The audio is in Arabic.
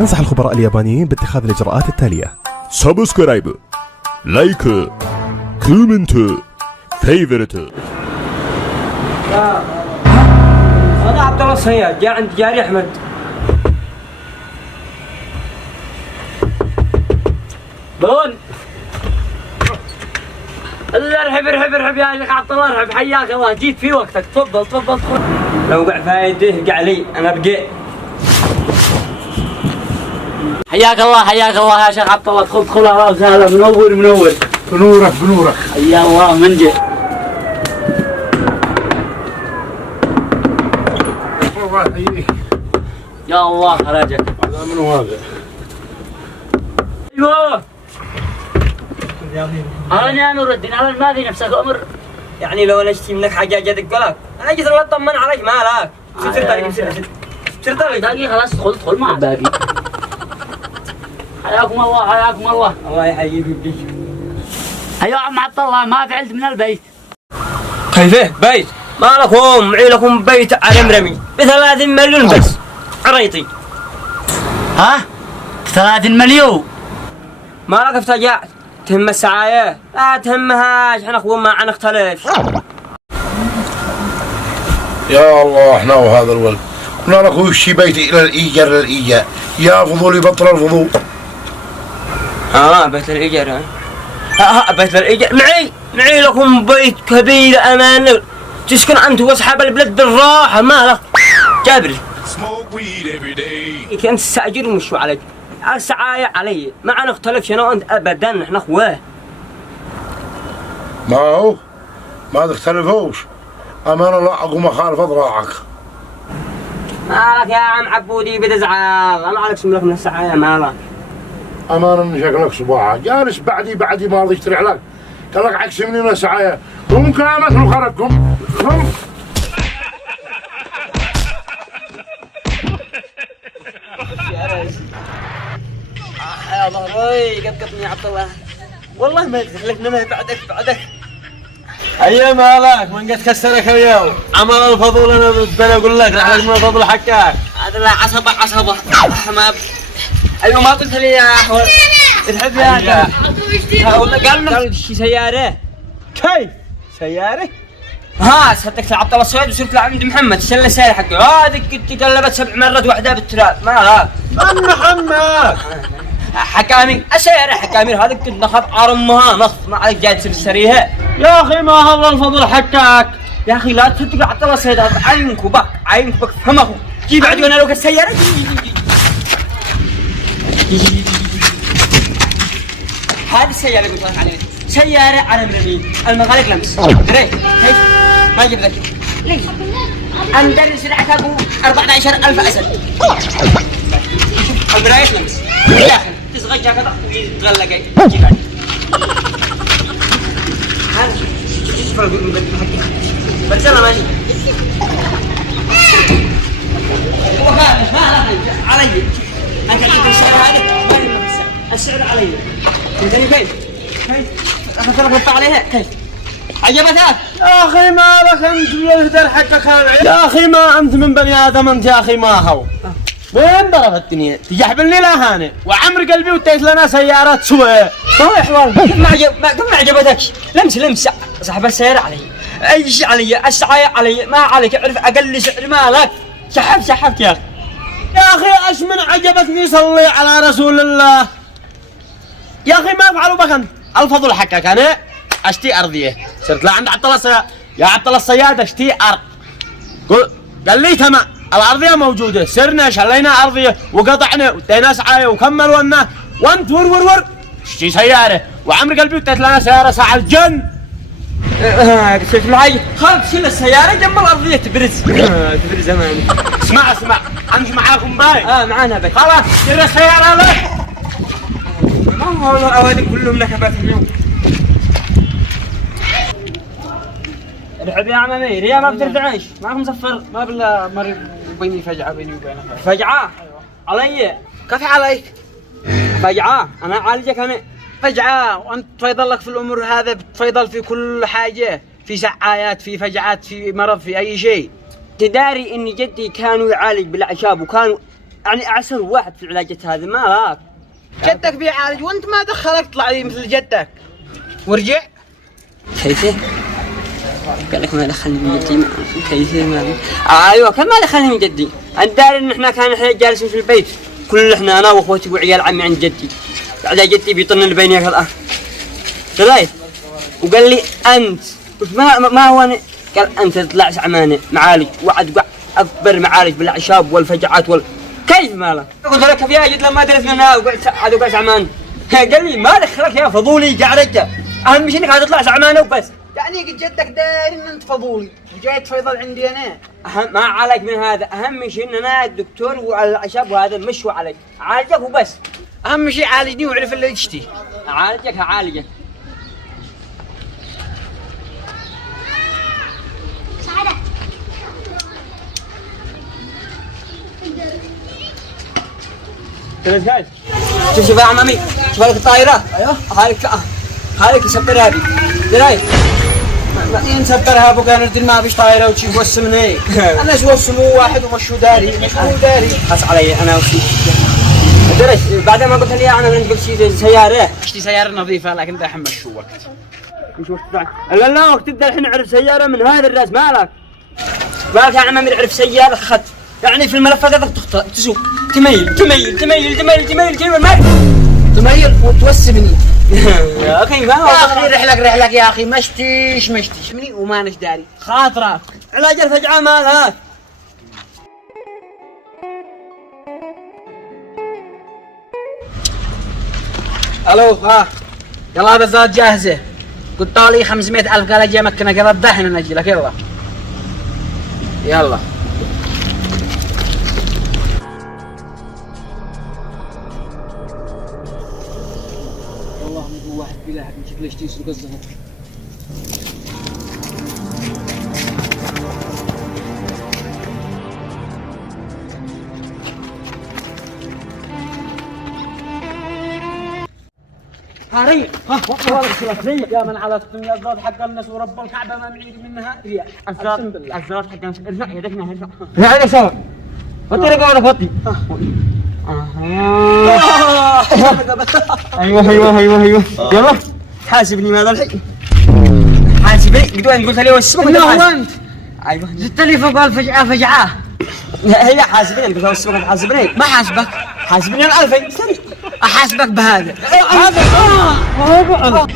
ينصح الخبراء اليابانيين باتخاذ الإجراءات التالية: سبسكرايب، لايك، كومنت، فيفرت. أنا عبد الله الصياد، جاء عند جاري أحمد. بون ارحب يا شيخ عبد الله، ارحب، حياك الله، جيت في وقتك. تفضل تفضل. لو قع فايده قع لي، أنا بقي. حياك الله يا شيخ عبد الله، ادخل اهلا وسهلا، منور. بنورك حيا الله من جاء. الله يحييك. يا الله خراجك. هذا من هذا؟ ايوه انا يا نور الدين، انا ما في نفسك امر، يعني لو انا اشتي منك حاجه اجي ادق لك، انا اجي اطمن عليك، مالك؟ سر طريق دقيقه، خلاص ادخل مع بابي. حياكم الله. الله يحييك ويبقيك. ايوه عم عبد الله، ما فعلت من البيت. كيفه بيت؟ ما لكم معي لكم بيت على مرمي ب30 مليون بس عريطي. ها 30 مليون؟ ما لك افتجعت؟ تهم السعاية؟ لا تهمهاش، احنا اخوان ما نختلف. يا الله احنا وهذا الولد قلنا لك وش بيتي الى الايجار يا فضول يبطل الفضول. بيت الايجار. بيت الايجار معي لكم بيت كبير امان، تسكن انت واصحاب البلد بالراحه، مالك جابر. انت تستاجر مش عليك، السعاية علي، ما نختلفش انا وانت ابدا، احنا اخواه. ما تختلفوش، امان الله اقوم اخالف اضراعك. مالك يا عم عبودي بتزعل، انا عليك سملك من السعاية، مالك؟ امان ان شكلك صباعك جالس بعدي ما رضي يشتري عليك، قال لك عكس من السعاية، وممكن امثل خرجكم. يا ظهري قطقطني يا عبد الله، والله ما تخلفنا، ما بعدك. اي مالك من قد كسرك اليوم؟ عمل الفضول، انا اقول لك راح من الفضل حقك. هذا لا عصبة ما ايوه ما قلت لي يا اخوي تحب يا هذا. قال له شي سيارة. كيف سيارة؟ صدقت عبد الله الصياد وصرت لعند محمد شل السيارة حقه، هذيك كنت قلبت 7 مرات واحدة بالتراب، ما من محمد؟ حكامي السيارة حكامي، هذيك كنت ناخذ عرمها نص، ما عليك جاي تسيب السريها. يا اخي ما هذا الفضل حقك يا اخي لا تصدق عبد الله الصياد، عينك بك فهمه. جيب بعد وانا لو السيارة. هذه السيارة اللي قلت لك عليها سيارة على مرمي، المغالق لمس. دريت كيف؟ ما جيب لك ليش؟ أندرس العتاب 14,000 أسد. المراية لمس يا أخي، تصغى كذا ويتغلق جيب بعد. هذا شوف فرق من حقي برسلة ماشي. ما علي أنت عندك السعر هذا ما يهمك، السعر علي. فهمتني كيف؟ أخذت لك عليها كيف؟ عجبتك؟ يا اخي مالك انت بالهدر حقك؟ يا اخي ما انت من بني ادم انت يا اخي، ما هو وين ضربتني تجحبلني لا هاني وعمر قلبي وتيت لنا سيارات سوى. صحيح والله ما عجبتكش. لمس صاحب السيارة علي، اي شيء علي، السعاية علي، ما عليك، اعرف اقل سعر مالك. سحبت يا اخي. يا اخي ايش من عجبتني صلي على رسول الله. يا اخي ما افعلوا بك انت، الفضل حقك انا اشتي ارضيه، صرت لعند عبد الله الصياد، يا عبد الله الصياد اشتي ارض. قال لي تمام الارضيه موجوده، سرنا شلينا ارضيه وقطعنا ودينا سعايه وكملوا لنا، وانت ور اشتي سياره وعمر قلبي وتيت لنا سياره ساعه الجن. قلت معي خالد شيل السيارة جنب الأرضية تبرز زماني. اسمع انت معاكم باي؟ معانا باي. خلاص شيل السياره لك. ما هو الأوادم كلهم نكبات اليوم. ارحب يا عمامي، ريا ما بترجعيش، معكم مسفر. ما بالله مريض بيني فجعه بيني وبينك. فجعة؟ علي؟ كيف عليك؟ فجعة أنا أعالجك أنا. فجعة وانت تفيضل لك في الامور هذا، بتفيضل في كل حاجه، في سعايات، في فجعات، في مرض، في اي شيء. تداري ان جدي كانوا يعالج بالاعشاب، وكانوا يعني اعسر واحد في العلاجات هذه مالك. جدك بيعالج وانت ما دخلك طلع لي مثل جدك ورجع. كيفه؟ قال لك ما دخلني من جدي. كيفه ما ايوه كان ما دخلني من جدي. انت داري ان احنا كان جالسين في البيت كل احنا انا واخوتي وعيال عمي عند جدي. بعدين جدي بيطن البينيك الان. شايف؟ وقال لي انت قلت ما هو أنا. قال انت تطلع عمانه معالج وعد اكبر معالج بالاعشاب والفجعات كيف مالك؟ قلت له كيف يا جد لما درس منها وقعد وقع عمان. قال لي ما دخلك يا فضولي قاعد رجع. اهم شيء انك هتطلع زعمانه وبس. يعني قد جدك داري ان انت فضولي وجاي تفيضل عندي انا. اهم ما عليك من هذا، اهم شيء ان انا الدكتور والاعشاب وهذا مشوا عليك، عالجك وبس. اهم شيء عالجني واعرف اللي يشتي. اعالجك هعالجك. شوف يا عمامي، شوف هذيك الطائرة. ايوه هذيك سبر هذه. دراي نسبرها ابو كان ما فيش طايره وشي وسم هيك. انا شو وسموه واحد ومشوا داري مشوا داري. خاص علي انا وشي. درش بعد ما قلت لي انا من قبل شيء سياره. اشتي سياره نظيفه لكن دحين مشوا وقت. مش وقت لا وقت تبدا الحين نعرف سياره من هذا الراس مالك. بالك يا عمامي نعرف سياره خط. يعني في الملفات هذاك تخطئ تسوق تميل ما تميل وتوسمني. يا اخي ما يا اخي رحلك يا اخي مشتيش مني وما نش داري خاطرك. علاج الفجعه مالك. الو ها يلا بزات جاهزه. قلت لي 500,000 قال اجي امكنك يلا دحين نجي لك يلا. والله مو واحد بلاحق نشوف ليش تيسرق الزهر. هاري يا من على الدنيا الزاد حق الناس ورب الكعبه ما معيد منها ريال. الزاد حق ارجع يدك هنا. لا سوا. وطي رقبتك وطي. ايوه يلا حاسبني ماذا الحين. حاسبني قلت لي وسمك من هو انت؟ ايوه زدت لي فوق الفجعه. هي حاسبني قلت له وسمك حاسبني. ما حاسبك حاسبني ال2000 احاسبك بهذا. هذا